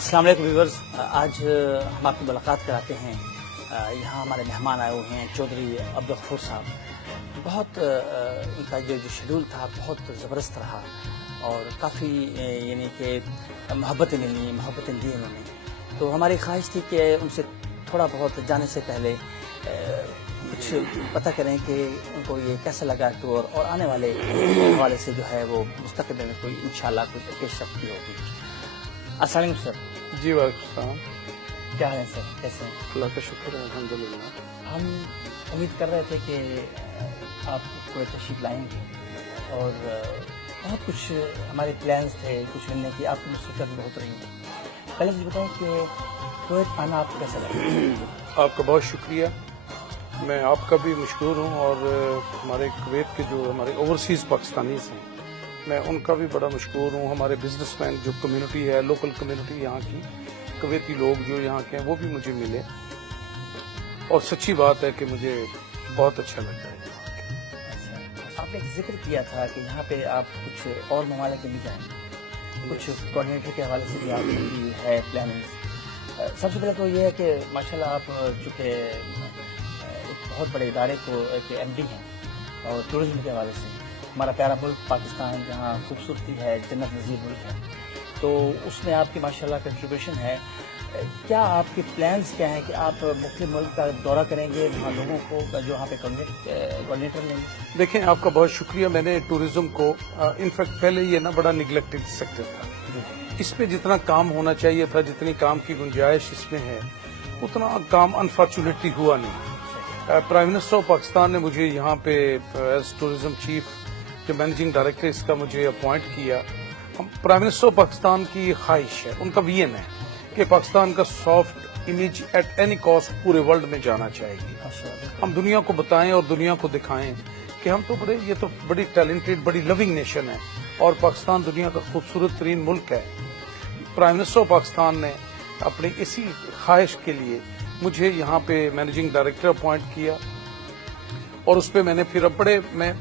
السلام علیکم ویورز، آج ہم آپ کی ملاقات کراتے ہیں۔ یہاں ہمارے مہمان آئے ہوئے ہیں چودھری عبدالغفور صاحب۔ بہت ان کا جو شیڈول تھا بہت زبردست رہا اور کافی یعنی کہ محبتیں دی انہوں نے، تو ہماری خواہش تھی کہ ان سے تھوڑا بہت جانے سے پہلے کچھ پتہ کریں کہ ان کو یہ کیسا لگا ٹور، اور آنے والے حوالے سے جو ہے وہ مستقبل میں کوئی انشاءاللہ کوئی پیش رفت بھی ہوگی۔ السلام علیکم سر۔ جی وعلیکم السلام۔ کیا ہے سر، کیسے ہیں؟ اللہ کا شکر ہے، الحمدللہ۔ ہم امید کر رہے تھے کہ آپ کوئی تشریف لائیں گے، اور بہت کچھ ہمارے پلانز تھے کچھ ملنے کی، آپ کی مصروفیات بہت رہی ہیں۔ پہلے مجھے بتائیں کہ کویت آنا آپ کو کیسا لگا؟ آپ کا بہت شکریہ، میں آپ کا بھی مشکور ہوں، اور ہمارے کویت کے جو ہمارے اوورسیز پاکستانیز ہیں میں ان کا بھی بڑا مشکور ہوں۔ ہمارے بزنس مین جو کمیونٹی ہے، لوکل کمیونٹی یہاں کی، کویتی لوگ جو یہاں کے ہیں وہ بھی مجھے ملے، اور سچی بات ہے کہ مجھے بہت اچھا لگتا ہے۔ آپ نے ایک ذکر کیا تھا کہ یہاں پہ آپ کچھ اور ممالک میں بھی جائیں، کچھ کوآرڈینیٹر کے حوالے سے بھی آپ کی ہے پلاننگ۔ سب سے پہلے تو یہ ہے کہ ماشاءاللہ آپ چونکہ ایک بہت بڑے ادارے کو ایک ایم ڈی ہیں، اور ٹورزم کے حوالے سے ہمارا پیارا ملک پاکستان جہاں خوبصورتی ہے، جنت نظیر ملک ہے، تو اس میں آپ کی ماشاءاللہ کنٹریبیوشن ہے۔ کیا آپ کے پلانز کیا ہیں کہ آپ مختلف ملک کا دورہ کریں گے، وہاں لوگوں کو جو وہاں پہ کوآرڈینیٹر لیں گے؟ دیکھیں، آپ کا بہت شکریہ۔ میں نے ٹورزم کو انفیکٹ پہلے یہ نا بڑا نگلیکٹڈ سیکٹر تھا، اس پہ جتنا کام ہونا چاہیے تھا، جتنی کام کی گنجائش اس میں ہے، اتنا کام انفارچونیٹلی ہوا نہیں۔ پرائم منسٹر آف پاکستان نے مجھے یہاں پہ ایز ٹورزم چیف جو مینیجنگ ڈائریکٹر اس کا مجھے اپوائنٹ کیا۔ پرائم منسٹر آف پاکستان کی یہ خواہش ہے، ان کا ویژن ہے کہ پاکستان کا soft image at any cost پورے ورلڈ میں جانا چاہیے۔ ہم دنیا کو بتائیں اور دنیا کو دکھائیں کہ ہم تو یہ تو بڑی ٹیلنٹڈ، بڑی لونگ نیشن ہے، اور پاکستان دنیا کا خوبصورت ترین ملک ہے۔ پرائم منسٹر آف پاکستان نے اپنی اسی خواہش کے لیے مجھے یہاں پہ مینیجنگ ڈائریکٹر اپوائنٹ کیا، اور اس پہ میں نے پھر بڑے میں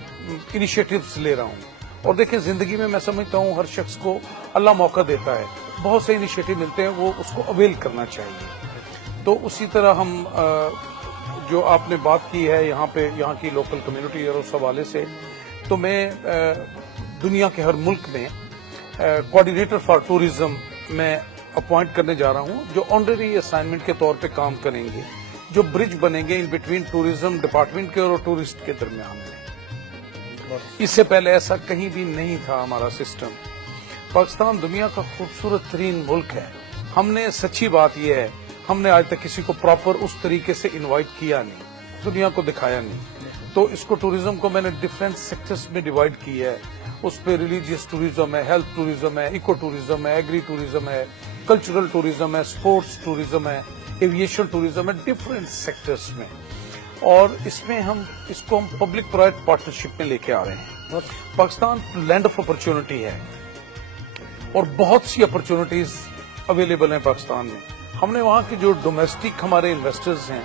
انیشیٹوز لے رہا ہوں۔ اور دیکھیں، زندگی میں میں سمجھتا ہوں ہر شخص کو اللہ موقع دیتا ہے، بہت سے انیشیٹو ملتے ہیں، وہ اس کو اویل کرنا چاہیے۔ تو اسی طرح ہم جو آپ نے بات کی ہے یہاں کی لوکل کمیونٹی اور اس حوالے سے، تو میں دنیا کے ہر ملک میں کوآرڈینیٹر فار ٹورزم میں اپوائنٹ کرنے جا رہا ہوں، جو آنرری اسائنمنٹ کے طور پہ کام کریں گے، جو برج بنیں گے ان بٹوین ٹورزم ڈپارٹمنٹ کے اور ٹورسٹ کے درمیان میں۔ اس سے پہلے ایسا کہیں بھی نہیں تھا ہمارا سسٹم۔ پاکستان دنیا کا خوبصورت ترین ملک ہے، ہم نے سچی بات یہ ہے، ہم نے آج تک کسی کو پراپر اس طریقے سے انوائٹ کیا نہیں، دنیا کو دکھایا نہیں۔ تو اس کو ٹورزم کو میں نے ڈفرینٹ سیکٹرز میں ڈیوائڈ کیا ہے، اس پہ ریلیجیس ٹورزم ہے، ہیلتھ ٹورزم ہے، ایکو ٹورزم ہے، ایگری ٹورزم ہے، کلچرل ٹورزم ہے، اسپورٹس ٹورزم ہے، ایویشن ٹورزم ہے، ڈفرینٹ سیکٹرز میں۔ اور اس میں ہم پبلک پرائیویٹ پارٹنرشپ میں لے کے آ رہے ہیں۔ پاکستان لینڈ آف اپرچونٹی ہے، اور بہت سی اپرچونٹیز اویلیبل ہیں پاکستان میں۔ ہم نے وہاں کے جو ڈومیسٹک ہمارے انویسٹرز ہیں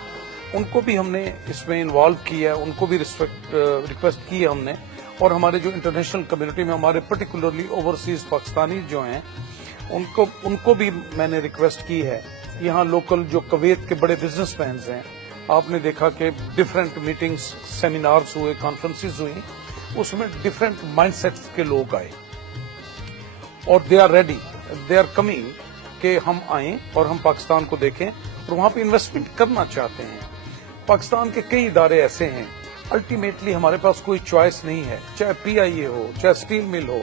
ان کو بھی ہم نے اس میں انوالو کیا ہے، ان کو بھی ریکویسٹ کی ہے ہم نے، اور ہمارے جو انٹرنیشنل کمیونٹی میں ہمارے پرٹیکولرلی اوورسیز پاکستانی جو ہیں ان کو بھی میں نے ریکویسٹ کی ہے۔ یہاں لوکل جو کویت کے بڑے بزنس مینز ہیں، آپ نے دیکھا کہ ڈفرینٹ میٹنگز، سیمینارز ہوئے، کانفرنسز ہوئی، اس میں ڈفرینٹ مائنڈ سیٹس کے لوگ آئے، اور they are ready, they are coming کہ ہم آئیں اور ہم پاکستان کو دیکھیں، اور وہاں پہ انویسٹمنٹ کرنا چاہتے ہیں۔ پاکستان کے کئی ادارے ایسے ہیں، الٹیمیٹلی ہمارے پاس کوئی چوائس نہیں ہے، چاہے پی آئی اے ہو، چاہے اسٹیل مل ہو،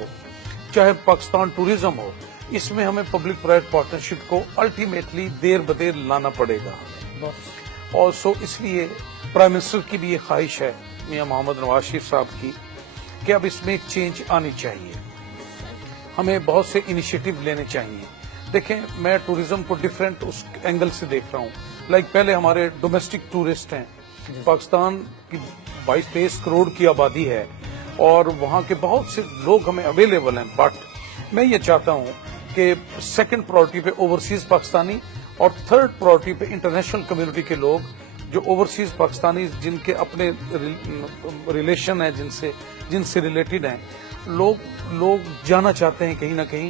چاہے پاکستان ٹورزم ہو، اس میں ہمیں پبلک پرائیویٹ پارٹنرشپ کو الٹیمیٹلی دیر بدیر لانا پڑے گا۔ اور اس لیے پرائم منسٹر کی بھی یہ خواہش ہے، میاں محمد نواز شریف صاحب کی، کہ اب اس میں ایک چینج آنی چاہیے، ہمیں بہت سے انیشیٹو لینے چاہیے۔ دیکھیں، میں ٹورزم کو ڈفرینٹ اس اینگل سے دیکھ رہا ہوں۔ پہلے ہمارے ڈومیسٹک ٹورسٹ ہیں، پاکستان کی 22-23 کروڑ کی آبادی ہے، اور وہاں کے بہت سے لوگ ہمیں اویلیبل ہیں، بٹ میں یہ چاہتا ہوں کہ سیکنڈ پرائرٹی پہ اوورسیز پاکستانی، اور تھرڈ پرائرٹی پہ انٹرنیشنل کمیونٹی کے لوگ جو اوورسیز پاکستانی جن کے اپنے ریلیشن ہیں، جن سے ریلیٹڈ ہیں، لوگ جانا چاہتے ہیں کہیں نہ کہیں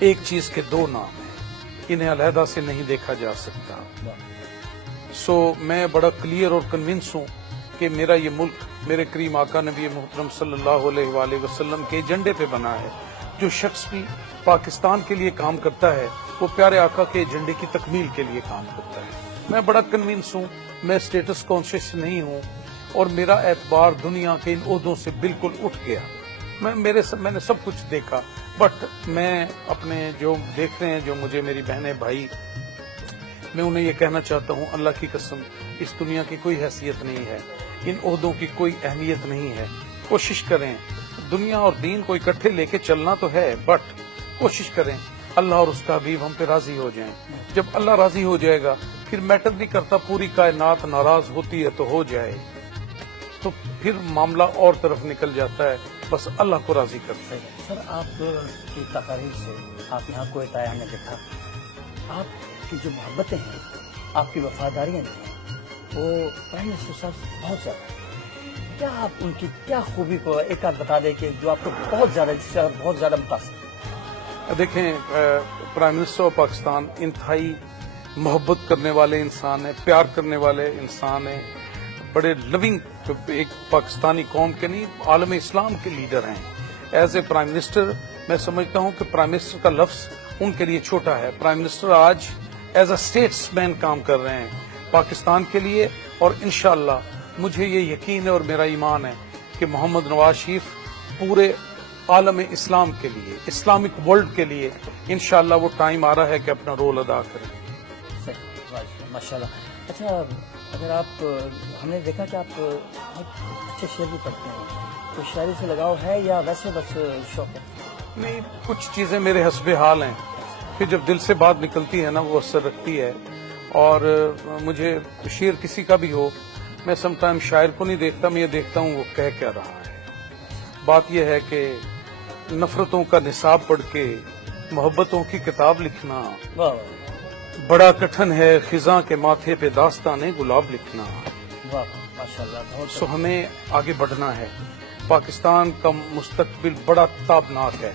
ایک چیز کے دو نام ہیں, انہیں علیحدہ سے نہیں دیکھا جا سکتا. سو میں بڑا کلیئر اور کنونس ہوں کہ میرا یہ ملک میرے کریم آقا نبی محترم صلی اللہ علیہ وآلہ وسلم کے ایجنڈے پہ بنا ہے. جو شخص بھی پاکستان کے لیے کام کرتا ہے وہ پیارے آقا کے ایجنڈے کی تکمیل کے لیے کام کرتا ہے. میں بڑا کنونس ہوں, میں اسٹیٹس کانشیس نہیں ہوں, اور میرا اعتبار دنیا کے ان عہدوں سے بالکل اٹھ گیا. میں نے سب کچھ دیکھا, بٹ میں اپنے جو دیکھ رہے ہیں, جو مجھے میری بہنیں بھائی, میں انہیں یہ کہنا چاہتا ہوں, اللہ کی قسم اس دنیا کی کوئی حیثیت نہیں ہے, ان عہدوں کی کوئی اہمیت نہیں ہے. کوشش کریں, دنیا اور دین کو اکٹھے لے کے چلنا تو ہے, بٹ کوشش کریں اللہ اور اس کا حبیب ہم پہ راضی ہو جائیں. جب اللہ راضی ہو جائے گا پھر میٹر نہیں کرتا پوری کائنات ناراض ہوتی ہے تو ہو جائے, تو پھر معاملہ اور طرف نکل جاتا ہے, بس اللہ کو راضی کرتے ہیں. سر, آپ کی تقاریر سے آپ یہاں کوئٹہ آیا, ہم نے دیکھا آپ کی جو محبتیں ہیں, آپ کی وفاداریاں ہیں, وہ پرائم منسٹر صاحب سے بہت زیادہ ہیں. کیا آپ ان کی کیا خوبی کو ایک آدھ بتا دیں کہ جو آپ کو بہت زیادہ, جس سے آپ بہت زیادہ متاثر ہیں؟ دیکھیں, پرائم منسٹر آف پاکستان انتہائی محبت کرنے والے انسان ہیں, پیار کرنے والے انسان ہیں, بڑے لونگ, ایک پاکستانی قوم کے نہیں عالم اسلام کے لیڈر ہیں. ایز اے پرائم منسٹر میں سمجھتا ہوں کہ پرائم منسٹر کا لفظ ان کے لیے چھوٹا ہے. پرائم منسٹر آج ایز اے اسٹیٹس مین کام کر رہے ہیں پاکستان کے لیے, اور انشاءاللہ مجھے یہ یقین ہے اور میرا ایمان ہے کہ محمد نواز شریف پورے عالم اسلام کے لیے, اسلامک ورلڈ کے لیے انشاءاللہ وہ ٹائم آ رہا ہے کہ اپنا رول ادا کریں. ماشاء اللہ. اچھا, اگر آپ, ہم نے دیکھا کہ آپ اچھے شعر بھی پڑھتے ہیں, تو شاعری سے لگاؤ ہے یا ویسے بس شوق ہے؟ نہیں, کچھ چیزیں میرے حسب حال ہیں, پھر جب دل سے بات نکلتی ہے نا وہ اثر رکھتی ہے. اور مجھے شعر کسی کا بھی ہو, میں سم ٹائم شاعر کو نہیں دیکھتا, میں یہ دیکھتا ہوں وہ کہہ کیا رہا ہے. بات یہ ہے کہ نفرتوں کا نصاب پڑھ کے محبتوں کی کتاب لکھنا بڑا کٹھن ہے, خزاں کے ماتھے پہ داستان گلاب لکھنا. سو ہمیں آگے بڑھنا ہے. پاکستان کا مستقبل بڑا تابناک ہے.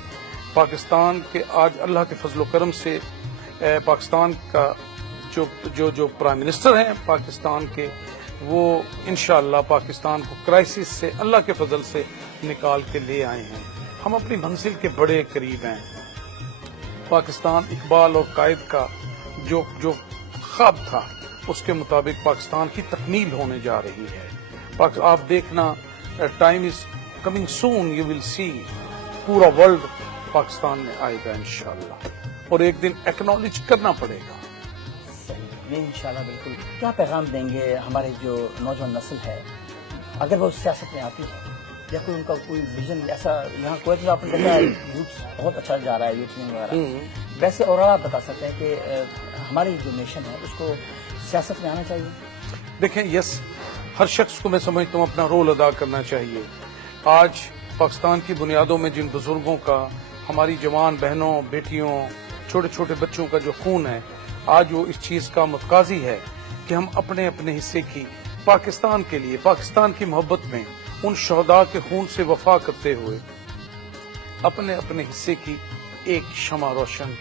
پاکستان کے آج اللہ کے فضل و کرم سے پاکستان کا جو پرائم منسٹر ہیں پاکستان کے, وہ انشاءاللہ پاکستان کو کرائسس سے اللہ کے فضل سے نکال کے لے آئے ہیں. ہم اپنی منزل کے بڑے قریب ہیں. پاکستان اقبال اور قائد کا جو خواب تھا اس کے مطابق پاکستان کی تکمیل ہونے جا رہی ہے. آپ دیکھنا, time is coming soon, you will see پورا ورلڈ پاکستان میں آئے گا انشاءاللہ, اور ایک دن ایکنالج کرنا پڑے گا. انشاءاللہ بالکل. کیا پیغام دیں گے ہمارے جو نوجوان نسل ہے, اگر وہ سیاست میں آتی ہے, یا کوئی ان کا کوئی ویژن ایسا, یہاں کویت میں آپ نے دیکھا یوتھ بہت اچھا جا رہا ہے, یوتھ ونگ وغیرہ, ویسے اور آپ بتا سکتے ہیں کہ ہماری جو نیشن ہے اس کو سیاست میں آنا چاہیے؟ دیکھیں, یس, ہر شخص کو میں سمجھتا ہوں اپنا رول ادا کرنا چاہیے. آج پاکستان کی بنیادوں میں جن بزرگوں کا, ہماری جوان بہنوں, بیٹیوں, چھوٹے چھوٹے بچوں کا جو خون ہے, آج وہ اس چیز کا متقاضی ہے کہ ہم اپنے اپنے حصے کی پاکستان کے لیے, پاکستان کی محبت میں ان شہداء کے خون سے وفا کرتے ہوئے اپنے اپنے حصے کی ایک شمع روشن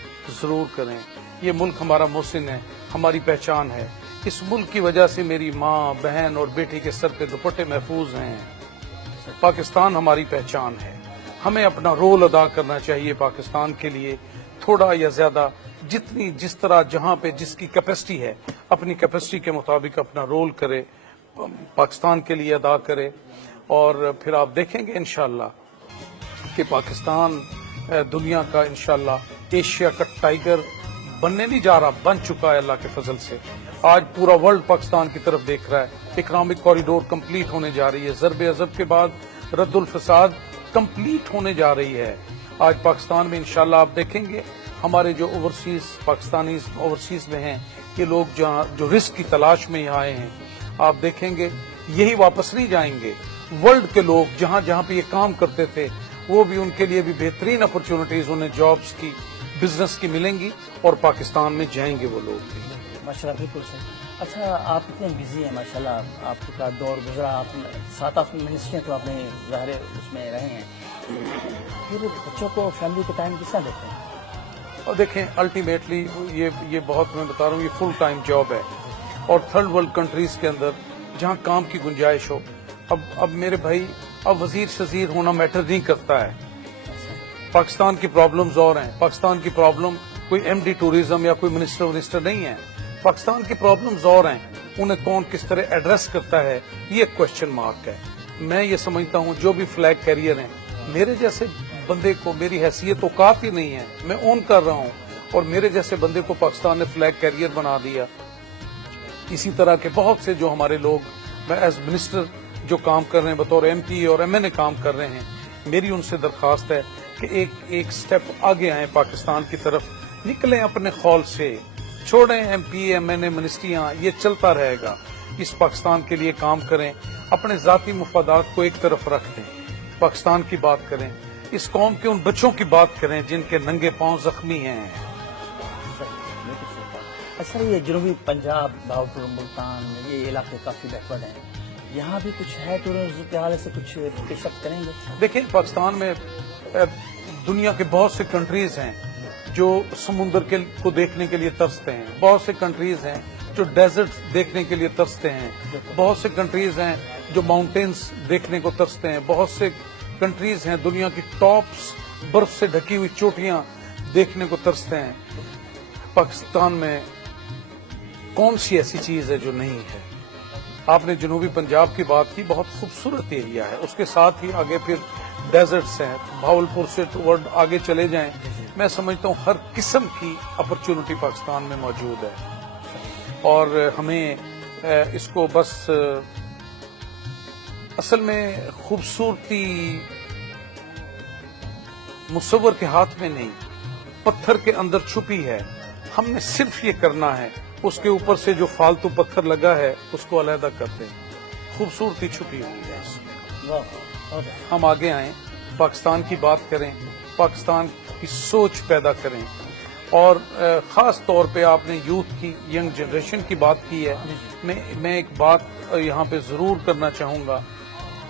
ضرور کریں. یہ ملک ہمارا محسن ہے, ہماری پہچان ہے. اس ملک کی وجہ سے میری ماں, بہن اور بیٹی کے سر پہ دوپٹے محفوظ ہیں. پاکستان ہماری پہچان ہے. ہمیں اپنا رول ادا کرنا چاہیے پاکستان کے لیے, تھوڑا یا زیادہ, جس طرح جہاں پہ جس کی کیپیسٹی ہے اپنی کیپیسٹی کے مطابق اپنا رول کرے, پاکستان کے لیے ادا کرے. اور پھر آپ دیکھیں گے انشاءاللہ کہ پاکستان دنیا کا انشاءاللہ ایشیا کا ٹائیگر بننے نہیں جا رہا, بن چکا ہے اللہ کے فضل سے. آج پورا ورلڈ پاکستان کی طرف دیکھ رہا ہے. اکنامک کوریڈور کمپلیٹ ہونے جا رہی ہے, ضرب عضب کے بعد رد الفساد کمپلیٹ ہونے جا رہی ہے. آج پاکستان میں انشاءاللہ آپ دیکھیں گے ہمارے جو پاکستانی اوورسیز میں ہیں, یہ لوگ جو رزق کی تلاش میں یہاں آئے ہیں, آپ دیکھیں گے یہی واپس نہیں جائیں گے. ورلڈ کے لوگ جہاں جہاں پہ یہ کام کرتے تھے, وہ بھی ان کے لیے بھی بہترین اپرچونٹیز انہیں جابز کی, بزنس کی ملیں گی, اور پاکستان میں جائیں گے وہ لوگ بھی. ماشاءاللہ بالکل سر. اچھا, آپ اتنے بزی ہیں ماشاءاللہ, آپ کا دور گزرا, آپ 7 منسٹریاں تو آپ نے ظاہر اس میں رہے ہیں, پھر بچوں کو, فیملی کو ٹائم کس طرح دیتے ہیں؟ اور دیکھیں الٹیمیٹلی یہ بہت میں بتا رہا ہوں یہ فل ٹائم جاب ہے، اور تھرڈ ورلڈ کنٹریز کے اندر جہاں کام کی گنجائش ہو، اب میرے بھائی اب وزیر شزیر ہونا میٹر نہیں کرتا ہے. پاکستان کی پرابلمز اور ہیں. پاکستان کی پرابلم کوئی ایم ڈی ٹوریزم یا کوئی منسٹر نہیں ہے. پاکستان کی پرابلمز اور ہیں، انہیں کون کس طرح ایڈریس کرتا ہے یہ کوشچن مارک ہے. میں یہ سمجھتا ہوں جو بھی فلیگ کیریئر ہیں، میرے جیسے بندے کو میری حیثیت اوقات ہی نہیں ہے، میں اون کر رہا ہوں، اور میرے جیسے بندے کو پاکستان نے فلیگ کیریئر بنا دیا. اسی طرح کے بہت سے جو ہمارے لوگ میں ایز منسٹر جو کام کر رہے ہیں بطور ایم پی اور ایم این اے کام کر رہے ہیں، میری ان سے درخواست ہے کہ ایک سٹیپ آگے آئیں، پاکستان کی طرف نکلیں اپنے خول سے، چھوڑیں ایم پی ایم این اے منسٹریاں، یہ چلتا رہے گا. اس پاکستان کے لیے کام کریں، اپنے ذاتی مفادات کو ایک طرف رکھ دیں، پاکستان کی بات کریں، اس قوم کے ان بچوں کی بات کریں جن کے ننگے پاؤں زخمی ہیں. اچھا یہ جنوبی پنجاب، بہاولپور، ملتان یہ علاقے کافی بیکورڈ ہیں، یہاں بھی کچھ ہے ٹورزم کے حوالے سے کچھ پیش رفت کریں گے؟ دیکھیں پاکستان میں دنیا کے بہت سے کنٹریز ہیں جو سمندر کو دیکھنے کے لیے ترستے ہیں، بہت سے کنٹریز ہیں جو ڈیزرٹ دیکھنے کے لیے ترستے ہیں، بہت سے کنٹریز ہیں جو ماؤنٹینز دیکھنے کو ترستے ہیں، بہت سے کنٹریز ہیں دنیا کی ٹاپس برف سے ڈھکی ہوئی چوٹیاں دیکھنے کو ترستے ہیں. پاکستان میں کون سی ایسی چیز ہے جو نہیں ہے؟ آپ نے جنوبی پنجاب کی بات کی، بہت خوبصورت ایریا ہے، اس کے ساتھ ہی آگے پھر ڈیزرٹس ہیں. بہاولپور سے ٹورڈ آگے چلے جائیں، میں سمجھتا ہوں ہر قسم کی اپرچونٹی پاکستان میں موجود ہے، اور ہمیں اس کو بس اصل میں خوبصورتی مصور کے ہاتھ میں نہیں، پتھر کے اندر چھپی ہے. ہم نے صرف یہ کرنا ہے، اس کے اوپر سے جو فالتو پتھر لگا ہے اس کو علیحدہ کر دیں. خوبصورتی چھپی ہوئی ہے اس میں. ہم آگے آئیں، پاکستان کی بات کریں، پاکستان کی سوچ پیدا کریں، اور خاص طور پہ آپ نے یوتھ کی، ینگ جنریشن کی بات کی ہے. میں ایک بات یہاں پہ ضرور کرنا چاہوں گا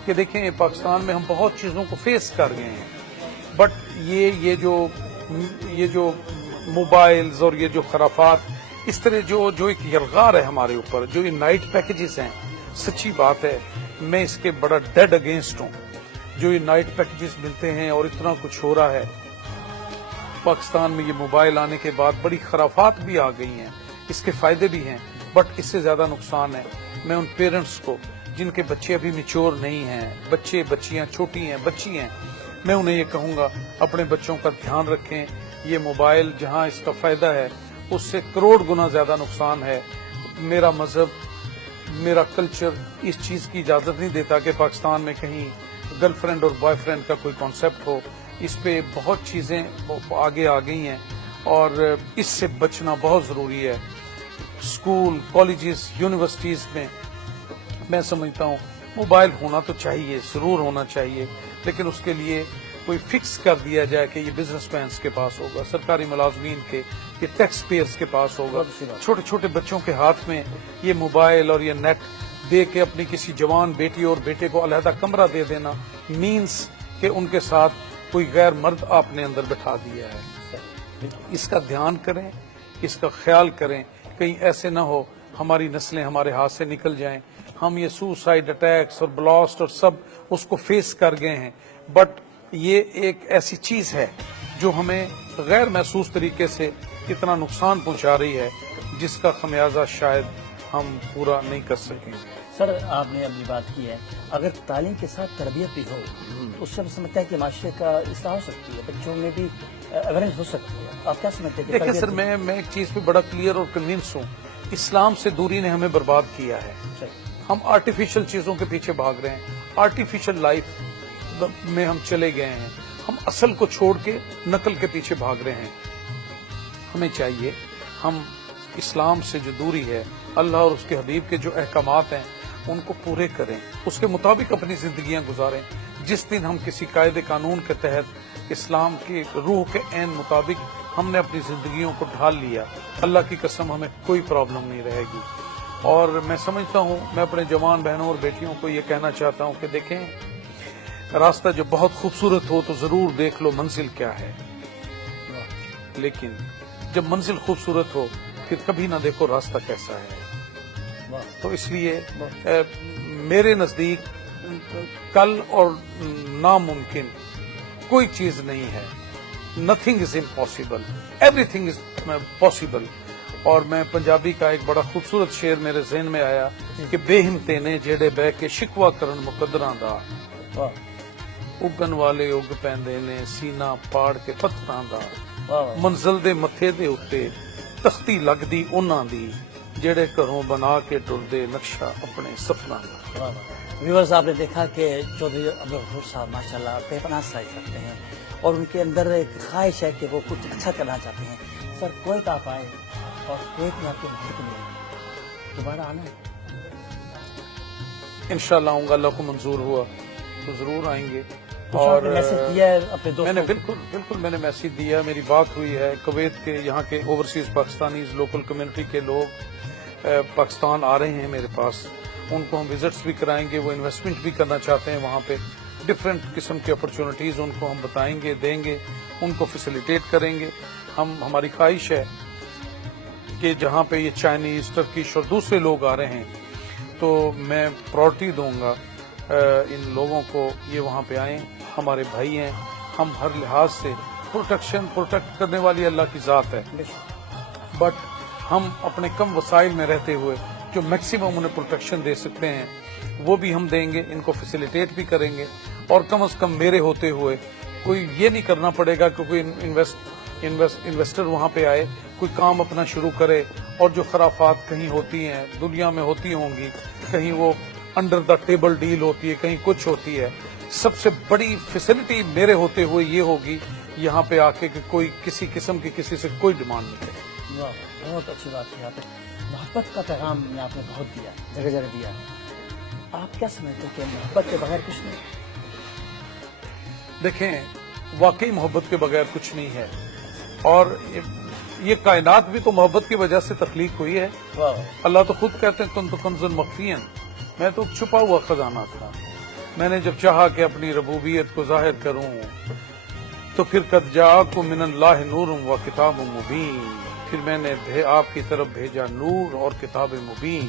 کہ دیکھیں پاکستان میں ہم بہت چیزوں کو فیس کر گئے ہیں، بٹ یہ جو موبائلز اور یہ جو خرافات، اس طرح جو ایک یلغار ہے ہمارے اوپر، جو یہ نائٹ پیکیجز ہیں، سچی بات ہے میں اس کے بڑا ڈیڈ اگینسٹ ہوں. جو یہ نائٹ پیکیجز ملتے ہیں اور اتنا کچھ ہو رہا ہے پاکستان میں، یہ موبائل آنے کے بعد بڑی خرافات بھی آ گئی ہیں. اس کے فائدے بھی ہیں بٹ اس سے زیادہ نقصان ہے. میں ان پیرنٹس کو جن کے بچے ابھی میچور نہیں ہیں، بچیاں چھوٹی ہیں، بچی ہیں، میں انہیں یہ کہوں گا اپنے بچوں کا دھیان رکھیں. یہ موبائل جہاں اس کا فائدہ ہے اس سے کروڑ گنا زیادہ نقصان ہے. میرا مذہب، میرا کلچر اس چیز کی اجازت نہیں دیتا کہ پاکستان میں کہیں گرل فرینڈ اور بوائے فرینڈ کا کوئی کانسیپٹ ہو. اس پہ بہت چیزیں آگے آ گئی ہیں اور اس سے بچنا بہت ضروری ہے. اسکول، کالجز، یونیورسٹیز میں سمجھتا ہوں موبائل ہونا تو چاہیے، ضرور ہونا چاہیے، لیکن اس کے لیے کوئی فکس کر دیا جائے کہ یہ بزنس مینس کے پاس ہوگا، سرکاری ملازمین کے، یہ ٹیکس پیئرز کے پاس ہوگا. چھوٹے چھوٹے بچوں کے ہاتھ میں یہ موبائل اور یہ نیٹ دے کے اپنی کسی جوان بیٹی اور بیٹے کو علیحدہ کمرہ دے دینا مینس کہ ان کے ساتھ کوئی غیر مرد آپ نے اندر بٹھا دیا ہے. اس کا دھیان کریں، اس کا خیال کریں، کہیں ایسے نہ ہو ہماری نسلیں ہمارے ہاتھ سے نکل جائیں. ہم یہ سوسائڈ اٹیکس اور بلاسٹ اور سب اس کو فیس کر گئے ہیں، بٹ یہ ایک ایسی چیز ہے جو ہمیں غیر محسوس طریقے سے اتنا نقصان پہنچا رہی ہے جس کا خمیازہ شاید ہم پورا نہیں کر سکیں. سر آپ نے ابھی بات کی ہے، اگر تعلیم کے ساتھ تربیت بھی ہو تو اس سے سمجھتا ہے کہ معاشرے کا اصلاح ہو سکتی ہے، بچوں میں بھی اویئرنیس ہو سکتی ہے. آپ کیا سمجھتے ہیں؟ دیکھیں سر، میں ایک چیز پہ بڑا کلیئر اور کنونس ہوں، اسلام سے دوری نے ہمیں برباد کیا ہے. ہم آرٹیفیشل چیزوں کے پیچھے بھاگ رہے ہیں، آرٹیفیشل لائف میں ہم چلے گئے ہیں، ہم اصل کو چھوڑ کے نقل کے پیچھے بھاگ رہے ہیں. ہمیں چاہیے ہم اسلام سے جو دوری ہے، اللہ اور اس کے حبیب کے جو احکامات ہیں ان کو پورے کریں، اس کے مطابق اپنی زندگیاں گزاریں. جس دن ہم کسی قاعدے قانون کے تحت اسلام کی روح کے عین مطابق ہم نے اپنی زندگیوں کو ڈھال لیا، اللہ کی قسم ہمیں کوئی پرابلم نہیں رہے گی. اور میں سمجھتا ہوں، میں اپنے جوان بہنوں اور بیٹیوں کو یہ کہنا چاہتا ہوں کہ دیکھیں، راستہ جو بہت خوبصورت ہو تو ضرور دیکھ لو منزل کیا ہے. لیکن جب منزل خوبصورت ہو پھر کبھی نہ دیکھو راستہ کیسا ہے. تو اس لیے میرے نزدیک کل اور ناممکن کوئی چیز نہیں ہے. Nothing is impossible, every thing is possible. اور میں پنجابی کا ایک بڑا خوبصورت شعر میرے ذہن میں آیا کہ بے ہمتے نے جیڑے بہ کے شکوا کرن مقدراں دا، اگن والے اگ پیندے نے سینہ پاڑ کے پتھراں دا. منزل دے متھے دے اتے تختی لگدی انہاں دی، جڑے گھروں بنا کے ٹردے نقشہ اپنے سفراں دا. ویورز، آپ نے دیکھا کہ چودھری عبدالغفور صاحب ماشاءاللہ بے پناہ صلاحیت رکھتے ہیں اور ان کے اندر ایک خواہش ہے کہ وہ کچھ اچھا کرنا چاہتے ہیں. سر کویت آپ آئے اور کویت میں آپ کو محبت ملی، دوبارہ آنا ہے؟ انشاءاللہ آؤں گا، اللہ کو منظور ہوا تو ضرور آئیں گے. اور میسج دیا ہے اپنے دوستوں میں نے بالکل میں نے میسج دیا. میری بات ہوئی ہے کویت کے یہاں کے اوورسیز پاکستانیز لوکل کمیونٹی کے لوگ پاکستان آ رہے ہیں میرے پاس. ان کو ہم وزٹس بھی کرائیں گے. وہ انویسٹمنٹ بھی کرنا چاہتے ہیں وہاں پہ. ڈفرینٹ قسم کی اپرچونٹیز ان کو ہم بتائیں گے، دیں گے، ان کو فیسیلیٹیٹ کریں گے. ہماری خواہش ہے کہ جہاں پہ یہ چائنیز، ٹرکش اور دوسرے لوگ آ رہے ہیں تو میں پرائرٹی دوں گا ان لوگوں کو یہ وہاں پہ آئیں. ہمارے بھائی ہیں، ہم ہر لحاظ سے پروٹیکٹ کرنے والی اللہ کی ذات ہے، بٹ ہم اپنے کم وسائل میں رہتے ہوئے جو میکسیمم انہیں پروٹیکشن دے سکتے ہیں وہ بھی ہم دیں گے. ان کو فیسیلیٹیٹ بھی کریں گے. اور کم از کم میرے ہوتے ہوئے کوئی یہ نہیں کرنا پڑے گا کہ کوئی انویسٹر وہاں پہ آئے، کوئی کام اپنا شروع کرے اور جو خرافات کہیں ہوتی ہیں دنیا میں ہوتی ہوں گی، کہیں وہ انڈر دا ٹیبل ڈیل ہوتی ہے، کہیں کچھ ہوتی ہے. سب سے بڑی فیسلٹی میرے ہوتے ہوئے یہ ہوگی یہاں پہ آ کے کہ کوئی کسی قسم کی کسی سے کوئی ڈیمانڈ نہیں کرے. بہت اچھی بات کی آپ نے. محبت کا پیغام میں آپ نے بہت دیا، جگہ جگہ دیا. آپ کیا سمجھتے ہیں کہ محبت کے بغیر کچھ نہیں؟ دیکھیں، واقعی محبت کے بغیر کچھ نہیں ہے. اور یہ کائنات بھی تو محبت کی وجہ سے تخلیق ہوئی ہے. اللہ تو خود کہتے ہیں کنت کنزا مخفیا، میں تو چھپا ہوا خزانہ تھا. میں نے جب چاہا کہ اپنی ربوبیت کو ظاہر کروں تو پھر قد جاءکم من اللہ نور و کتاب مبین، پھر میں نے آپ کی طرف بھیجا نور اور کتاب مبین.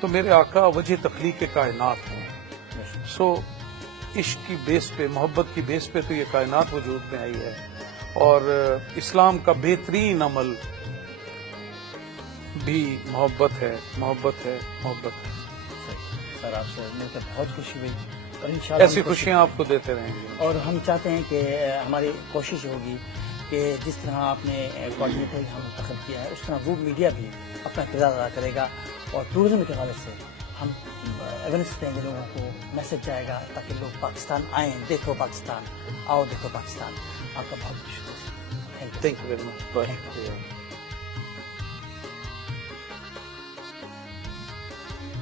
تو میرے آقا وجہ تخلیق کائنات ہیں. سو عشق کی بیس پہ، محبت کی بیس پہ تو یہ کائنات وجود میں آئی ہے. اور اسلام کا بہترین عمل بھی محبت ہے. سر آپ سے مل کر بہت خوشی ہوئی اور انشاءاللہ ایسی خوشیاں آپ کو دیتے رہیں گے. اور ہم چاہتے ہیں کہ ہماری کوشش ہوگی کہ جس طرح آپ نے کوآرڈینیٹر ہم منتخب کیا ہے اس طرح وہ میڈیا بھی اپنا کردار ادا کرے گا اور ٹورزم کے حوالے سے ہم اویئرنیس دیں گے، لوگوں کو میسج جائے گا تاکہ لوگ پاکستان آئیں. دیکھو پاکستان، آؤ دیکھو پاکستان. آپ کا بہت شکریہ. Thank you very much.